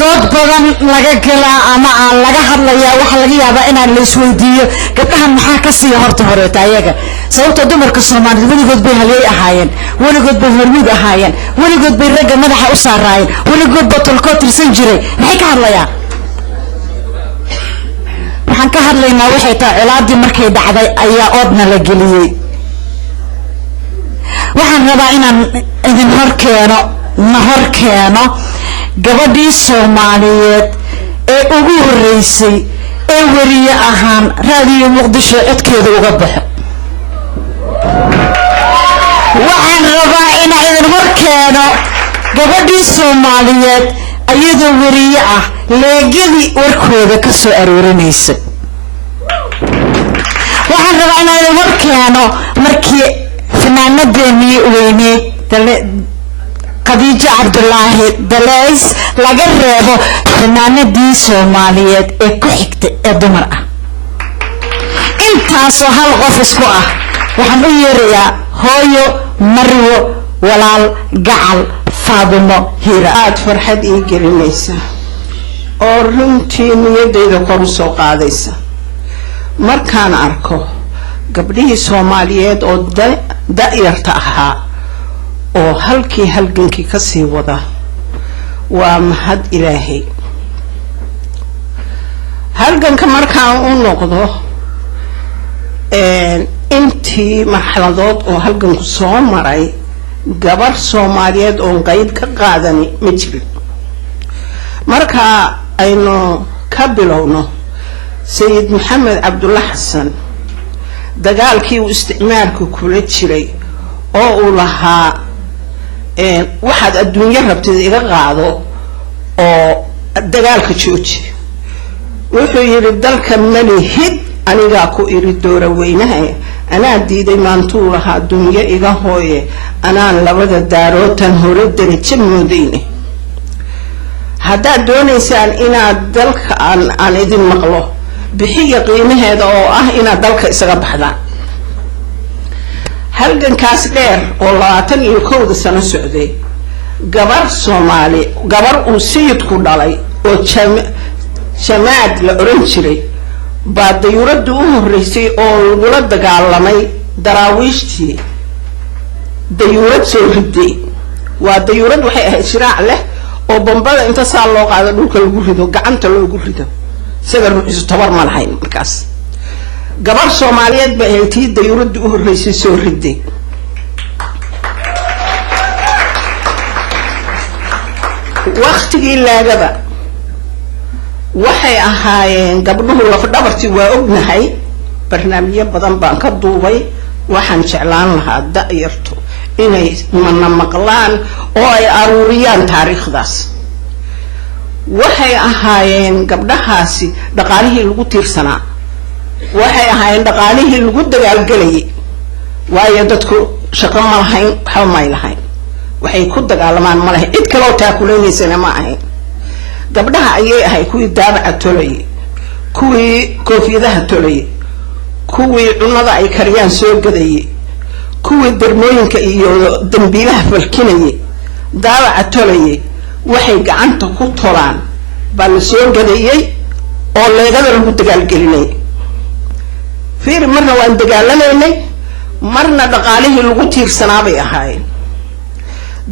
dood badan laga galaa ama aan laga hadlayaa waxa laga yaabaa inaan la isweydiiyo gabdhahan maxaa ka sii horta horeeta ayaga sababtoo dumarka Soomaaliyeed weligood bay halyeey ahaayeen weligood bay hormuud ahaayeen weligood bay ragga madaxa u saaraayeen weligood batolko tirsan jiray maxay ka hadlayaan waxaan ka hadlaynaa waxay tahay cilaadii markay dhacday ayaa oodna la geliyay waxaan rabaa inaan idin hor keeno gabadhii Soomaaliyeed ee ugu horeysay ee wariye ahaan raadiyo Muqdisho codkeeda uga baxo waxaan rabaa inaan idin hor keeno gabadhii Soomaaliyeed ayadoo wariye ah leegadii warkooda ka soo aroorinaysa waxaan rabaa inaan idin hor keeno markii fanaanadeenii weyneed Khadija Cabdullaahi Dalays laga reebo fanaanadii Soomaaliyeed ee ku xigtay ee dumar ah intaas oo hal qof isku ah waxaan u yeerayaa hooyo Marwo walaal gacal Faadimo Hira aad farxad ii gelinaysa oo runtii niyadeyda kor u soo qaadaysa markaan arko gabdhihii Soomaaliyeed oo da'yarta ahaa oo halkii halgankii ka sii wada waa mahad Ilaahay halganka markaan u noqdo intii marxaladood oo halganku soo maray gabar Soomaaliyeed oo qayb ka qaadani ma jirin marka aynu ka bilowno Sayid Maxamed Cabdulla Xasan dagaalkii uu isticmaalku kula jiray oo uu lahaa waxaad adduunyo rabtid iga qaado oo dagaalka jooji wuxuu yiri dalka malihid aniga ku iri doora weynaha anaa diiday maantuu lahaa adduunyo iga hooye anaan labada daarootan hore darajo moodayne haddaad doonaysaan inaad dalka aan idin maqlo bixiya qiimaheeda oo ah inaad dalka isaga baxdaan halgankaas dheer oo 21 sano socday gabar Soomaali gabar uu sayidku dhalay oo jamaad la oran jiray baa dayuuradu u horeysay oo lagula dagaalamay daraawiishtii dayuurad soo riday waa dayuurad waxay ahayd shiraac leh oo bombada inta saa loo qaado dhulka lagu rido gacanta loogu rido sagar ruuxiisu tabar ma lahayn markaas gabar Soomaaliyeed baa haytii dayuuradu u horeysay soo riday waqtigii laagaba waxay ahaayeen gabdhuhu laf dhabartii waa ognahay barnaamijyo badan baan ka duubay waxaan jeclaan lahaa da'yartu inay mana maqlaan oo ay aruuriyaan taariikhdaas waxay ahaayeen gabdhahaasi dhaqaalihii lagu tiirsanaa waxay ahaayeen dhaqaalihii lagu dagaalgalayay waayo dadku shaqo ma lahayn waxba ma lahayn waxay ku dagaalamaan ma lahayn cid kale oo taakuleynaysa ma ahayn gabdhaha ayay ahay kuwii daabaca tolay kuwii koofiyadaha tolay kuwii cunada ay kariyaan soo gaday kuwii darmooyinka iyo dambiilaha falkinay daabaca tolay waxay gacanta ku tolaan bal soo gadayay oo leegada lagu dagaalgelinay fiir marna waan dagaalameynay marna dhaqaalihii lagu tiirsanaa bay ahaayeen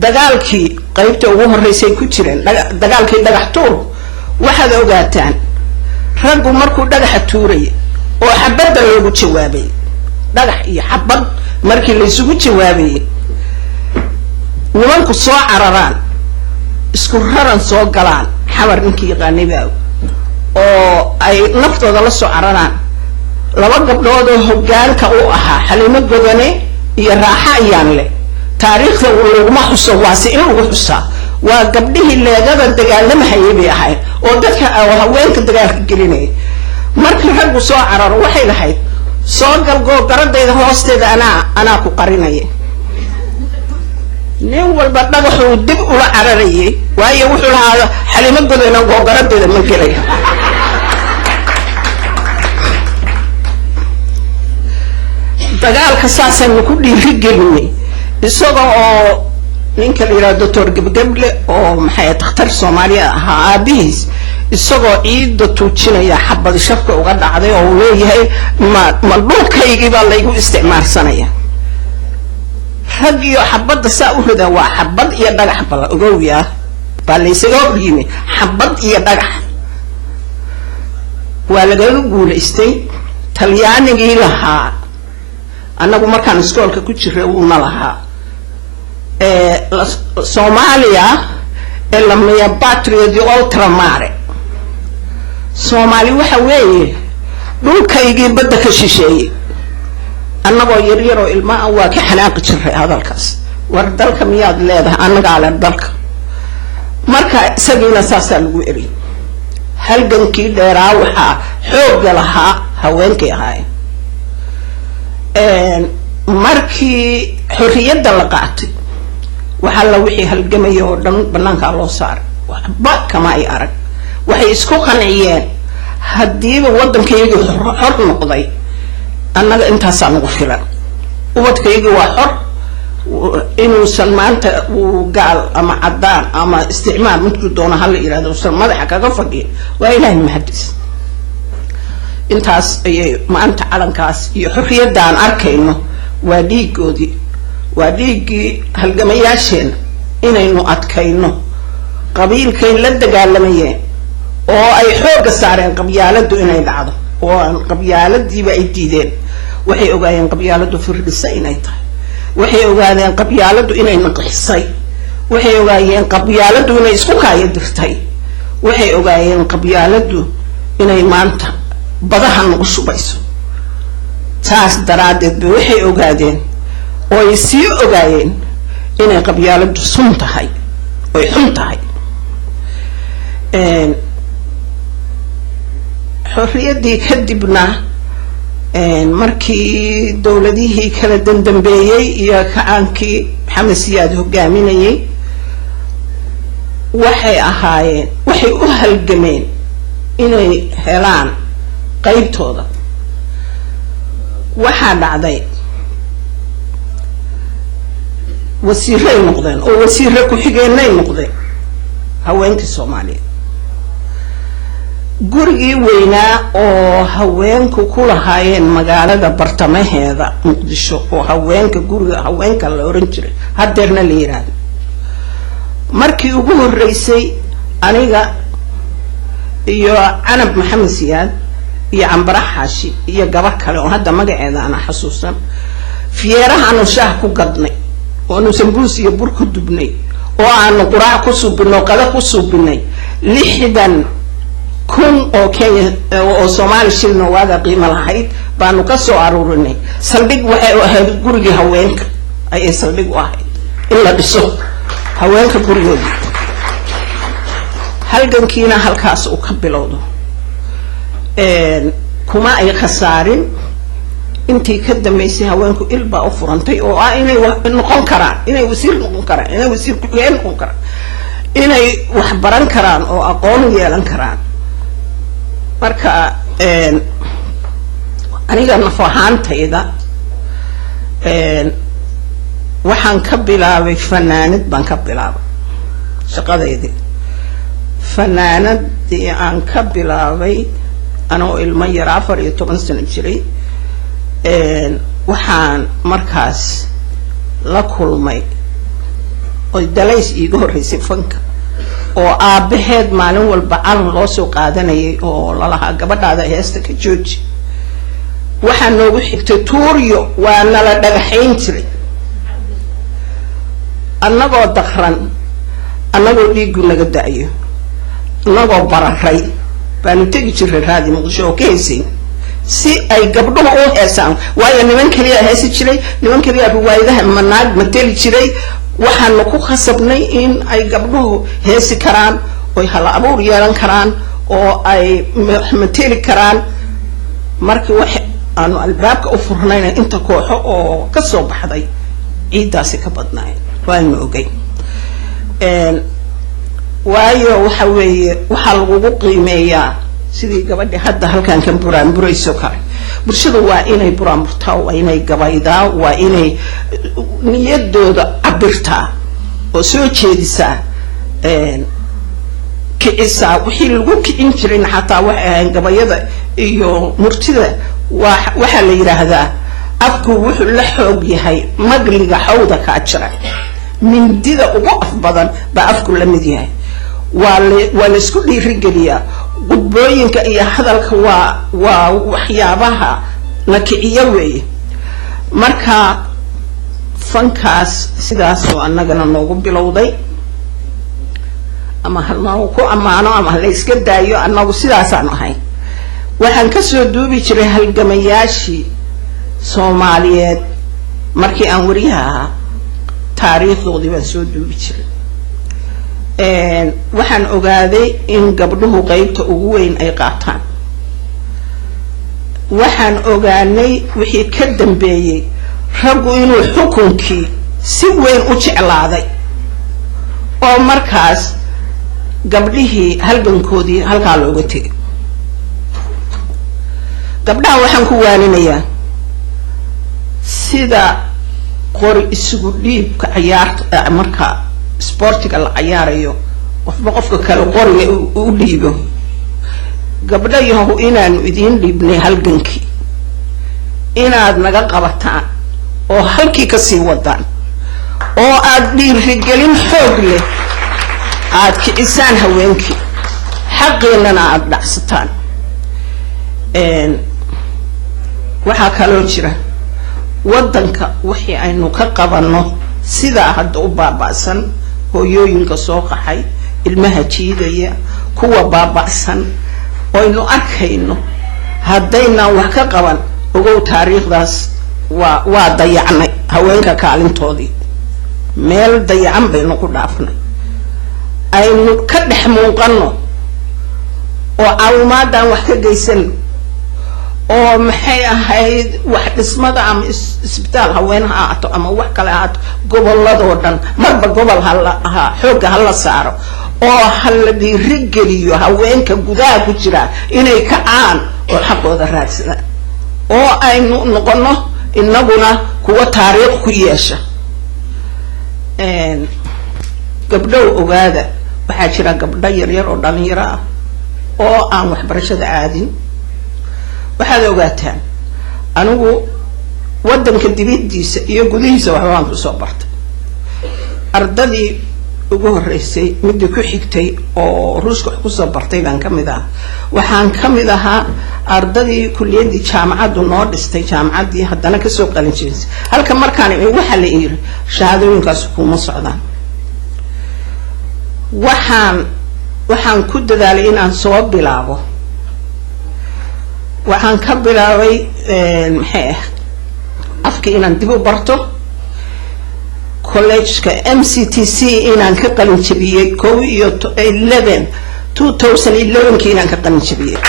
dagaalkii qaybta ugu horeysay ku jireen dagaalkii dhagax tuur waxaad ogaataan raggu markuu dhagaxa tuuray oo xabadda loogu jawaabay dhagax iyo xabad markii la isugu jawaabay nimanku soo cararaan isku raran soo galaan xawar ninkii yaqaanay oo ay naftooda la soo cararaan laba gabdhood oo hoggaanka u ahaa Xaliimo Godane iyo Raaxa ayaan leh taariikhda laguma xuso waasi in lagu xusaa waa gabdhihii leegada dagaalamahayay bay ahayd oo dadka haweenka dagaalka gelinay markii raggu soo cararo waxay lahayd soo galgo garadayda hoosteeda anaa ku qarinay nin walba dhagaxu dib ula cararayay waayo wuxuu lahaa Xaliimo Godane oo garadeeda ma gelay dagaalka saasan ku dhiiri gelinay isagoo ninka la yiraahdo Dr. Gebgeble oo maxay dhakhtar Soomaali ah aabis isagoo ciid tuujinaya xabad shafka uga dhacday oo leeyahay ma dhulkaygii baa laygu isticmaalsanaya hagiyo xabada saa u rida waa xabad iyo dhagax bal ogowya bal isaga yimi xabad iyo dhagax waa laga guuleystay talyaanigii lahaa annagu markaan iskoolka ku jiray uu nalaha Soomaaliya la miya patriot di ultramare Soomaali waxa weeye dhulkaygii badda ka shisheeyay annagoo yaryar oo ilma ah waa ka xanaaqi jiray hadalkaas war dalka miyaad leedahay annaga aan dalka marka isagiina saasa lagu eri halgankii dheeraa waxa xoog lahaa haweenkii ahaay markii xorriyadda la qaatay waxa la wixii halgamay oo dhan banaanka loo saaray waxba kama ay arag waxay isku qanciyeen haddii waddankeedu xor noqday annaga intaas aan ugu filan ubadkaygu waa xor inuu salmaanta uu gaal ama cadaan ama isticmaal midku doona hal yiraahdo madaxa kaga fadhiyo waa ilaahay mahadis intaas ay maanta calankaas iyo xorriyadaan arkayno waa dhiigoodii waa dhiigii halgamayaasheen inaynu adkayno qabiilkay la dagaalamayeen oo ay xooga saareen qabyaaladu inay dhacdo oo aan qabyaaladiiba ay diideen waxay ogaayeen qabyaaladu firdhisay inay tahay waxay ogaadeen qabyaaladu inay naqisay waxay ogaayeen qabyaaladu inay isku kaaya dirtay waxay ogaayeen qabyaaladu inay maanta badaha nagu shubayso taas daraadeed waxay ogaadeen oo ay sii ogaayeen inay qabyaaladu sun tahay oo xun tahay xorriyadii kadibna markii dawladihii kala dambeeyay iyo kacaankii Maxamed Siyaad hogaaminayay waxay ahaayeen waxay u halgameen inay helaan qaybtooda waxa dhacday wasiiray noqdeen oo wasiirre ku xigeenay noqdeen haweenka Soomaaliyeed gurigii weynaa oo haweenku ku lahaayeen magaalada bartamaheeda Muqdisho oo haweenka guriga haweenka la oran jiray hadeerna la yiraahdo markii ugu horeysay aniga iyo Canab Maxamed Siyaad iyo Cambara Xaashi iyo gabar kale oo hadda magaceeda aan xasuusan fiyeerahan shaah ku gadnay oo nu sambuus iyo bur ku dubnay oo aan quraac ku subino qada ku subinay 60 kun oo Kenya oo Soomaali shilin waaga qiimo lahayd baanu ka soo aruurinay saldhig waxay ahayd guriga haweenka ay saldhig u ahayd in la dhiso haweenka gurigooda halgankiina halkaas uu ka bilowdo kuma ay khasaarin intii ka dambeysay haweenku ilba u furantay oo inay noqon karaan inay wasiir noqon karaan inay wasiir ku noqon karaan inay wax baran karaan oo aqoon yeelan karaan marka aniga nafahaantayda waxaan ka bilaabay fanaanad baan ka bilaabay shaqadeedii fanaanadii aan ka bilaabay anoo ilmo yar 14 sano jiray waxaan markaas la kulmay oo dalays iiga horeysay fanka oo aabaheed maalin walba calan loo soo qaadanayay oo lalaha gabadhaada heesta ka jooji waxaan noogu xigtay tuuriyo waa nala dhagaxayn jiray annagoo daqran annagoo dhiigu naga da'ayo annagoo bararay baanu tegi jiray raadi Muqdisho oo ka heesay si ay gabdhuhu u heesaan waayo niman kaliya heesi jiray niman kaliya riwaayadaha manaag mateli jiray waxaan ku khasabnay in ay gabdhuhu heesi karaan oo hal abuur yeelan karaan oo ay mateli karaan markii wax aanu albaabka u furnayna inta kooxo oo ka soo baxday ciidaasi ka badnaay waan ogay waayo waxa weeye waxa lagu qiimeeyaa sidii gabadha hadda halkan kan buraan burayso kale bulshadu waa inay buraan burtaa waa inay gabaydaa waa inay niyadooda cabirtaa soo jeedisa kicisa wixii lagu kicin jiray xataa waxa gabayada iyo murtida waxa la yiraahdaa afku wuxuu la xoog yahay magliga xawda ka jira mindida ugu af badan ba afku la mid yahay waa la isku dhiirigeliyaa gudbooyinka iyo hadalka waa waxyaabaha la kiciyo weeye marka fankaas sidaas oo annagana noogu bilowday ama halnaa ku amaano ama la iska daayo annagu sidaas aan ahay waxaan ka soo duubi jiray halgamayaashii Soomaaliyeed markii aan wariyaha taariikhdoodii baan soo duubi jiray waxaan ogaaday in gabdhuhu qaybta ugu weyn ay qaataan waxaan ogaanay wixii ka dambeeyay raggu inuu xukunkii si weyn u jeclaaday oo markaas gabdhihii halgankoodii halkaa looga tegay gabdhaha waxaan ku waaninayaa sida qori isugu dhiibka ciyaarta marka sportiga la ciyaarayo qofka kale qoriga u dhiibo gabdhayahu inaanu idin dhiibnay halgankii inaad naga qabataan oo halkii ka sii wadaan oo aad dhiirigelin xoog leh aad kicisaan haweenkii xaqeenana aad dhacsataan waxaa kaloo jira wadanka wixii aynu ka qabanno sida hadda u baaba'san hooyooyinka soo qaxay ilmaha jiidaya kuwa baaba'san aynu arkayno haddayna wax ka qaban ogow taariikhdaas waa dayacnay haweenka kaalintoodii meel dayacan baynu ku dhaafnay aynu ka dhex muuqanno oo caawimaadaan wax ka geysan oo maxay ahayd wax dhismada ama isbitaal haweenha ahaato ama wax kale ahaato gobolladoo dhan marba gobol xoogga hala saaro oo hala dhiirigeliyo haweenka gudaha ku jira inay kacaan oo xaqooda raadsadaan oo aynu noqono inaguna kuwa taariikh ku yeesha gabdhow ogaada waxaa jira gabdho yaryar oo dhalinyaro ah oo aan waxbarashada aadin waxaad ogaataan anigu wadanka dibadiisa iyo gudihiisa waxbaan ku soo bartay ardadii ugu horeysay midii ku xigtay oo ruuska ku soo bartay baan kamid ah waxaan kamid ahaa ardadii kulliyadii jaamacadu noo dhistay jaamacadii haddana ka soo qalin jirisay halka markaan waxa la yiri shahaadooyinkaas kuma socdaan waxaan ku dadaalay inaan soo bilaabo waxaan ka bilaabay maxay afkii inaan dib u barto college-ka MCTC inaan ka qalin jabiyay 2011 inaan ka qalin jabiyay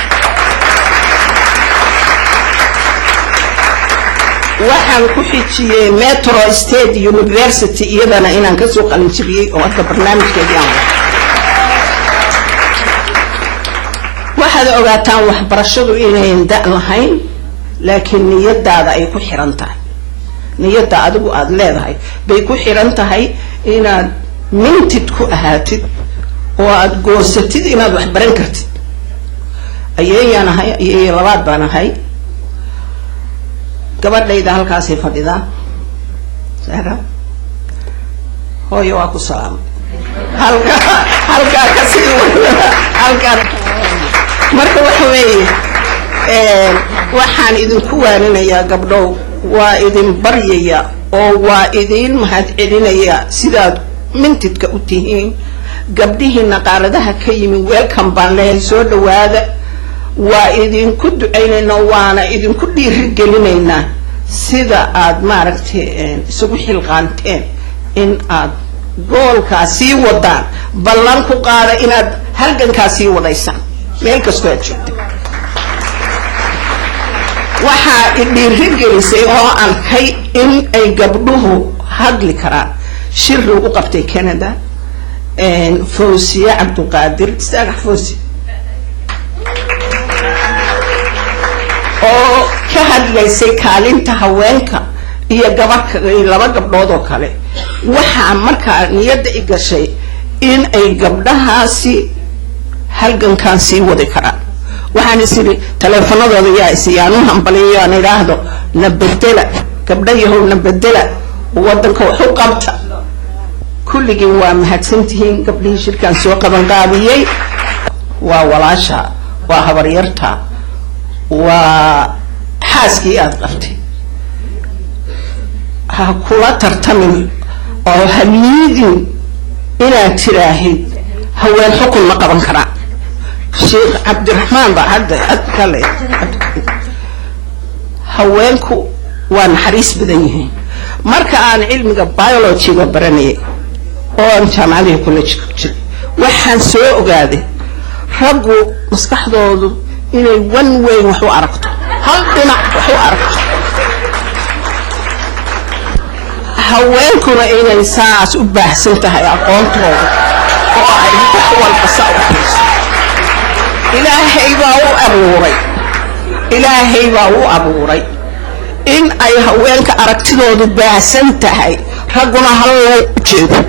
waxaan ku xijiyay Metro State University iyadana inaan ka soo qalin jabiyay oo hadda barnaamijkeedii aan waxaad ogaataan waxbarashadu inayn da' lahayn laakiin niyadaada ay ku xiran tahay niyada adigu aad leedahay bay ku xiran tahay inaad mintid ku ahaatid oo aad goosatid inaad wax baran kartid ayaan ahay ayay labaad baan ahay gabadhayda halkaas ay fadhidaan saara hooyo waa ku salaam halka ka sii halka marka waxa weeye waxaan idinku waarinayaa gabdhow waa idin baryaya oo waa idin mahad celinaya sidaad mintidka u tihiin gabdhihiina qaaradaha ka yimi welcome baan leeyahay soo dhawaada waa idinku ducaynaynaa waana idinku dhiirigelinaynaa sida aad maaragtay isugu xilqaanteen in aad goolkaas sii wadaan ballan ku qaada inaad halgankaas sii wadaysaan meel kastoo aad joogto waxaa dhiirigelisay oo arkay in ay gabdhuhu hadli karaan shir lagu qabtay Canada Fawsiya Cabduqaadir istaaga Fawsi oo ka hadlaysay kaalinta haweenka iyo laba gabdhood oo kale waxaa markaa niyadda i gashay in ay gabdhahaasi halgankan sii wadi karaan waxaan isiri taleefanadooda yaa isiyaan u hambaliyo aan idhaahdo na bedela gabdhayahow na bedela waddanka wax u qabta kulligii waa mahadsantihiin gabdhihii shirkaan soo qabanqaabiyey waa walaasha waa habaryarta waa xaaskii aad qabtay ha kula tartamin oo hamiidin inaad tiraahid haween xukun ma qaban karaan sheekh cabdiraxmaan baa hadda kale haweenku waa naxariis badan yihiin marka aan cilmiga biology-ga baranayay oo aan jaamacadii college ku jiray waxaan soo ogaaday raggu maskaxdoodu inay one way wax u aragto hal dhinac wax u aragto haweenkuna inay saas u baahsan tahay aqoontooda oo ay wax walba saa u hayso ilaahay baa u abuuray in ay haweenka aragtidoodu baahsan tahay ragguna hal loo jeedo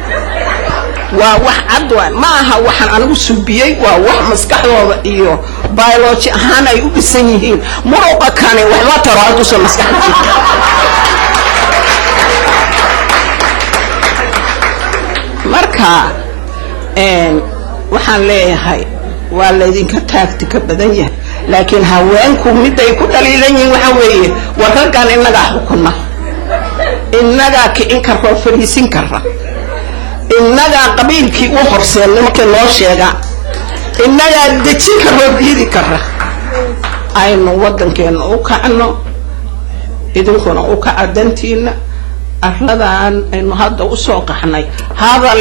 waa wax cad waa ma aha waxaan anigu subiyey waa wax maskaxdooda iyo biology ahaan ay u dhisan yihiin muruqa kane waxba taro aduusa maskaxda marka waxaan leeyahay waa laydinka taagti ka badan yahay laakiin haweenku miday ku dhaliilan yihiin waxa weeye war raggan innagaa xukunna innagaa kicin karra fariisin karra innagaa qabiilkii u horseen nimankii loo sheegaa innagaa dejin karroo diidi karra aynu waddankeena u kacno idinkuna u kaca dantiina arladan aynu hadda u soo qaxnay hadal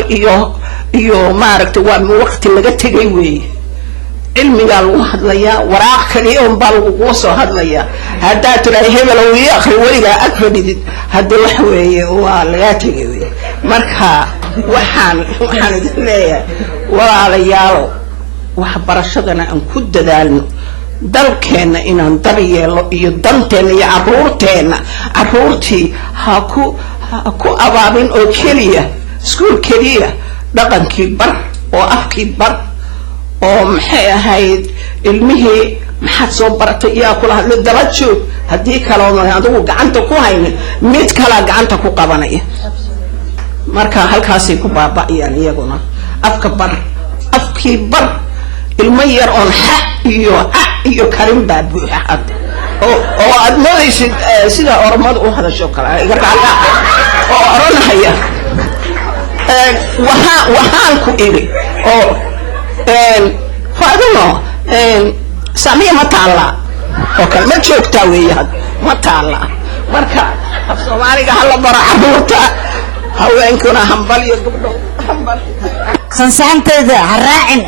iyo maaragtay waa waqti laga tegay weeye cilmigaa lagu hadlayaa waraaq kaliya un baa lagugu soo hadlayaa haddaad tirahay hebelow ii akhri weligaa ag fadhidid hadda waxa weeye waa lagaa tegay weye marka waxaan idin leeyahay walaalayaalo waxbarashadana aan ku dadaalno dalkeenna inaan daryeelo iyo danteena iyo caruurtii ha ku abaabin oo keliya iskuul keliya dhaqankii bar oo afkii bar oo maxay ahayd ilmihii maxaad soo baratay iyaa kula hadla daba joog haddii kaloona adigu gacanta ku haynin mid kalaa gacanta ku qabanaya marka halkaasay ku baaba'ayaan iyaguna afka bar afkii bar ilmo yar oon xa iyo karin baa buuxa hadda oo aad moodaysid sida oromadu u hadasho kale iga raaca oo oranaya waxaan ku iri oo faaduno samiya ma taala oo kale ma joogtaa weeye hadda ma taala marka af Soomaaliga hala bara caruurta haweenkuna hambal iyo gabdho hambal sansaanteeda haraacin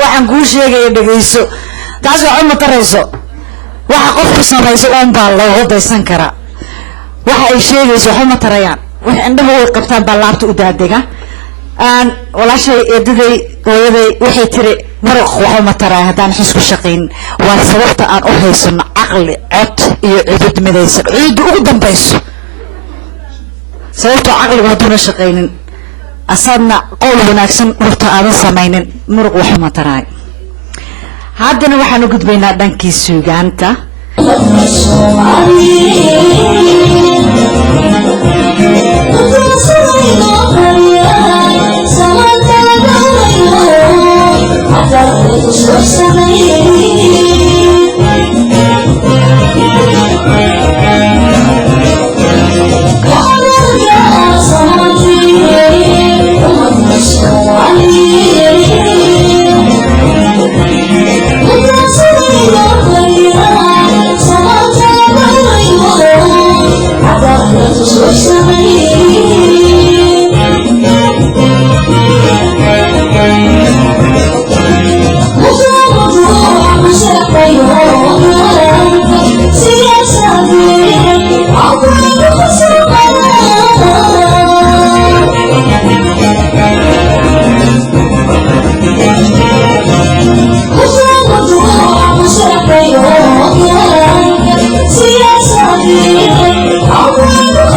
waxaan kuu sheegaya dhageyso taas waxa ma tarayso waxa qofku samayso oon baa loo daysan karaa waxa ay sheegayso waxa ma tarayaan wax indhaha way qabtaan baa laabta u daadega aan walaashay eedaday hooyaday waxay tiri maraq waxa ma taray hadaan xisku shaqeyn waa sababta aan u haysano aqli cod iyo cudud midaysan cudud ugu dambayso sababta aqliga haduna shaqeynin asadna qowl wanaagsan horta aadan samaynin muruq wax ma taray haddana waxaan u gudbaynaa dhankii suugaanta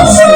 I'll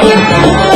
Thank you.